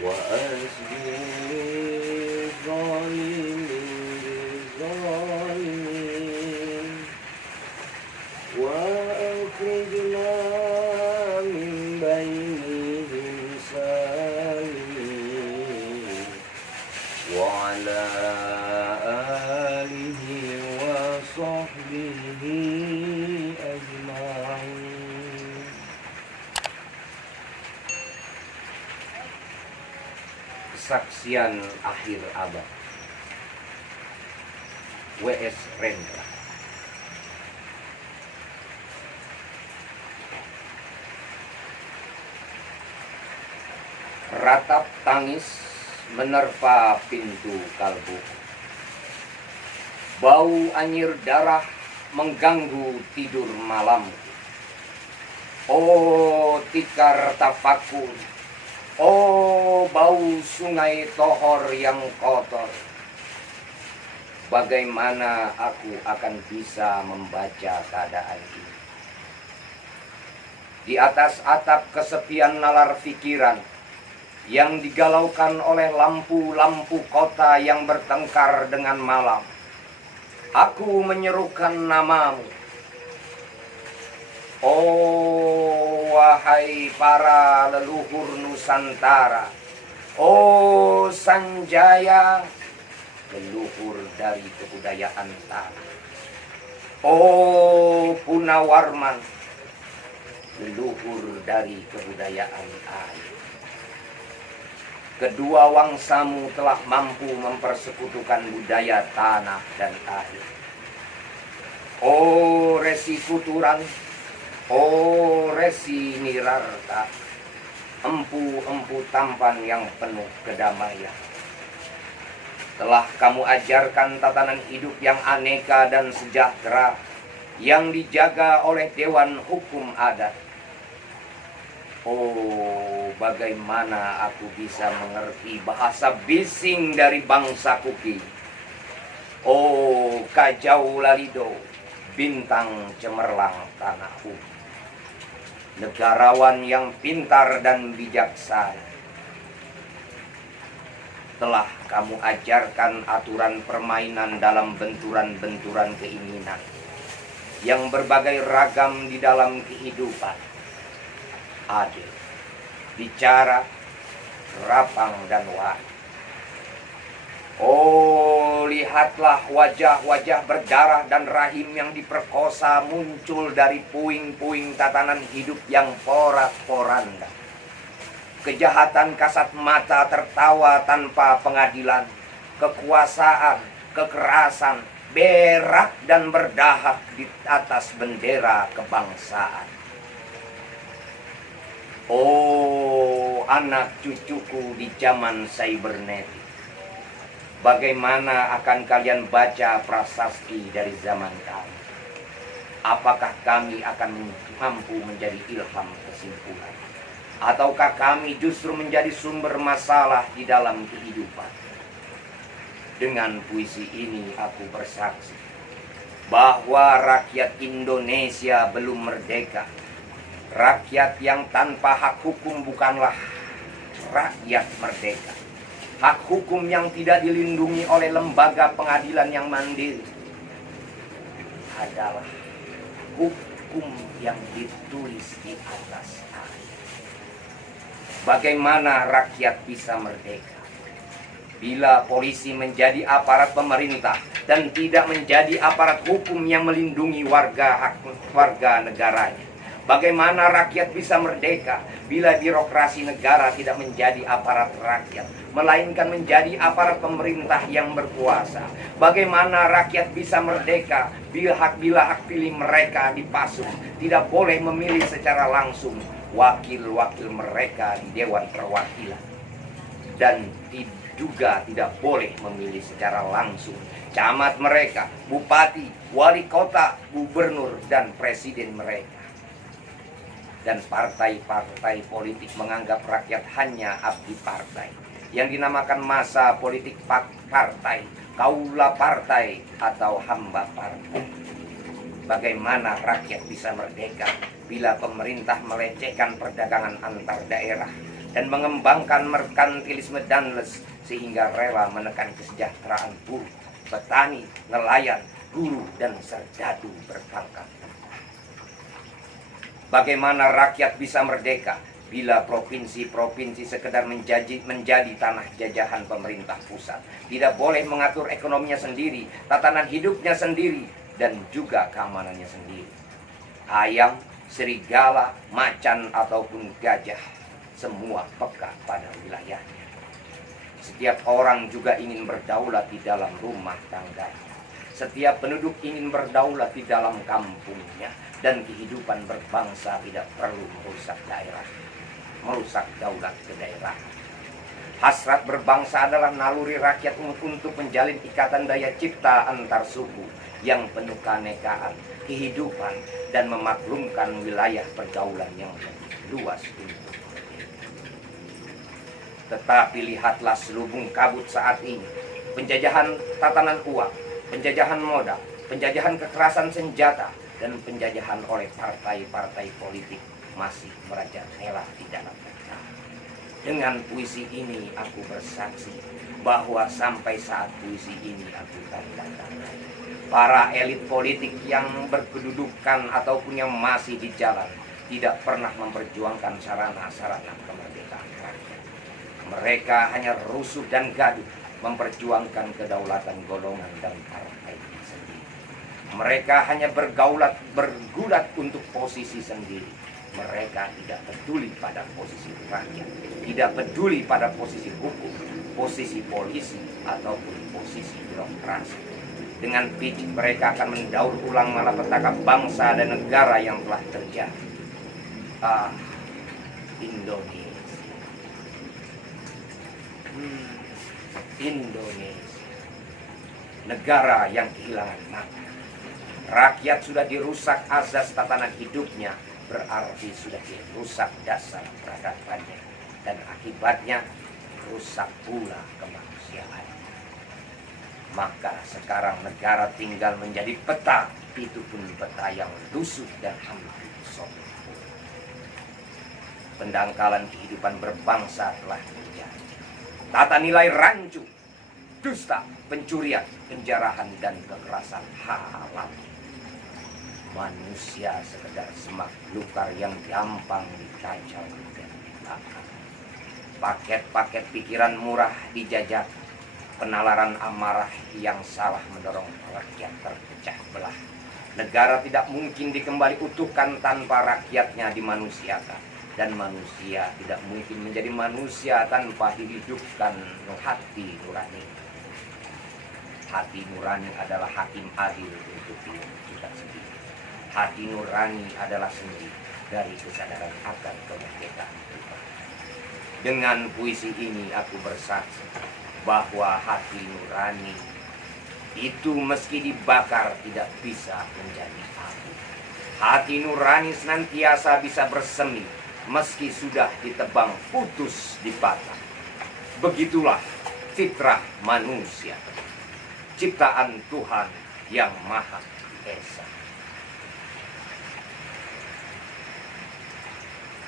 وأزجر الظالمين بالظالمين وأخرجنا من بينهم سالمين وعلى آله وصحبه أجمعين. Kesaksian akhir abad W.S. Rendra. Ratap tangis menerpa pintu kalbu. Bau anyir darah mengganggu tidur malam. Oh tikar tafakur, oh bau sungai Tohor yang kotor. Bagaimana aku akan bisa membaca keadaan ini? Di atas atap kesepian nalar pikiran yang digalaukan oleh lampu-lampu kota yang bertengkar dengan malam, aku menyerukan namamu. Oh wahai para leluhur Nusantara, oh Sanjaya, leluhur dari kebudayaan tanah. Oh Punawarman, leluhur dari kebudayaan air. Kedua wangsamu telah mampu mempersekutukan budaya tanah dan air. Oh Resi Kuturan, oh Resi Nirarta, empu-empu tampan yang penuh kedamaian. Telah kamu ajarkan tatanan hidup yang aneka dan sejahtera yang dijaga oleh Dewan Hukum Adat. Oh, bagaimana aku bisa mengerti bahasa bising dari bangsa Kuki. Oh, Kajau Lalido, bintang cemerlang tanahku. Negarawan yang pintar dan bijaksana. Telah kamu ajarkan aturan permainan dalam benturan-benturan keinginan yang berbagai ragam di dalam kehidupan. Adil, bicara, rapang dan wari. Oh, lihatlah wajah-wajah berdarah dan rahim yang diperkosa muncul dari puing-puing tatanan hidup yang porak-poranda. Kejahatan kasat mata tertawa tanpa pengadilan. Kekuasaan, kekerasan, berak dan berdahak di atas bendera kebangsaan. Oh, anak cucuku di zaman cybernetik, bagaimana akan kalian baca prasasti dari zaman kami? Apakah kami akan mampu menjadi ilham kesimpulan? Ataukah kami justru menjadi sumber masalah di dalam kehidupan? Dengan puisi ini aku bersaksi bahwa rakyat Indonesia belum merdeka. Rakyat yang tanpa hak hukum bukanlah rakyat merdeka. Hak hukum yang tidak dilindungi oleh lembaga pengadilan yang mandiri adalah hukum yang ditulis di atas air. Bagaimana rakyat bisa merdeka bila polisi menjadi aparat pemerintah dan tidak menjadi aparat hukum yang melindungi warga negaranya? Bagaimana rakyat bisa merdeka bila birokrasi negara tidak menjadi aparat rakyat, melainkan menjadi aparat pemerintah yang berkuasa? Bagaimana rakyat bisa merdeka bila hak pilih mereka dipasung, tidak boleh memilih secara langsung wakil-wakil mereka di Dewan Perwakilan, dan juga tidak boleh memilih secara langsung camat mereka, bupati, wali kota, gubernur, dan presiden mereka. Dan partai-partai politik menganggap rakyat hanya abdi partai, yang dinamakan masa politik partai, kaula partai, atau hamba partai. Bagaimana rakyat bisa merdeka bila pemerintah melecehkan perdagangan antar daerah, dan mengembangkan merkantilisme Danles sehingga rela menekan kesejahteraan buruh, petani, nelayan, guru, dan serdadu berpangkat. Bagaimana rakyat bisa merdeka bila provinsi-provinsi sekedar menjadi tanah jajahan pemerintah pusat, tidak boleh mengatur ekonominya sendiri, tatanan hidupnya sendiri, dan juga keamanannya sendiri. Ayam, serigala, macan, ataupun gajah, semua peka pada wilayahnya. Setiap orang juga ingin berdaulat di dalam rumah tangganya. Setiap penduduk ingin berdaulat di dalam kampungnya, dan kehidupan berbangsa tidak perlu merusak daerah, merusak daulat ke daerah. Hasrat berbangsa adalah naluri rakyat untuk menjalin ikatan daya cipta antar suku yang penuh keanekaan, kehidupan, dan memaklumkan wilayah pergaulan yang lebih luas untuk mereka. Tetapi lihatlah selubung kabut saat ini. Penjajahan tatanan uang, penjajahan modal, penjajahan kekerasan senjata, dan penjajahan oleh partai-partai politik masih merajalela di dalam negara. Dengan puisi ini aku bersaksi bahwa sampai saat puisi ini aku tanda tangan, para elit politik yang berkedudukan ataupun yang masih di jalan tidak pernah memperjuangkan sarana-sarana kemerdekaan rakyat. Mereka hanya rusuh dan gaduh memperjuangkan kedaulatan golongan dan partai sendiri. Mereka hanya bergulat untuk posisi sendiri. Mereka tidak peduli pada posisi rakyat, tidak peduli pada posisi hukum, posisi polisi, ataupun posisi birokrasi. Dengan picik mereka akan mendaur ulang malapetaka bangsa dan negara yang telah terjadi. Ah, Indonesia. Indonesia. Negara yang kehilangan makna. Rakyat sudah dirusak azas tatanan hidupnya, berarti sudah dirusak dasar peradabannya, dan akibatnya rusak pula kemanusiaan. Maka sekarang negara tinggal menjadi peta, itu pun peta yang lusuh dan hampir sobek. Pendangkalan kehidupan berbangsa telah terjadi. Tata nilai rancu, dusta, pencurian, penjarahan, dan kekerasan halal. Manusia sekedar semak belukar yang gampang ditajam dan dibakar. Paket-paket pikiran murah dijajah. Penalaran amarah yang salah mendorong rakyat terpecah belah. Negara tidak mungkin dikembali utuhkan tanpa rakyatnya dimanusiakan. Dan manusia tidak mungkin menjadi manusia tanpa dihidupkan hati nurani. Hati nurani adalah hakim adil untuk diri kita sendiri. Hati nurani adalah sendi dari kesadaran akan kemerdekaan kita. Dengan puisi ini aku bersaksi bahwa hati nurani itu meski dibakar tidak bisa menjadi api. Hati nurani senantiasa bisa bersemi meski sudah ditebang putus di batang. Begitulah fitrah manusia, ciptaan Tuhan yang Maha Esa.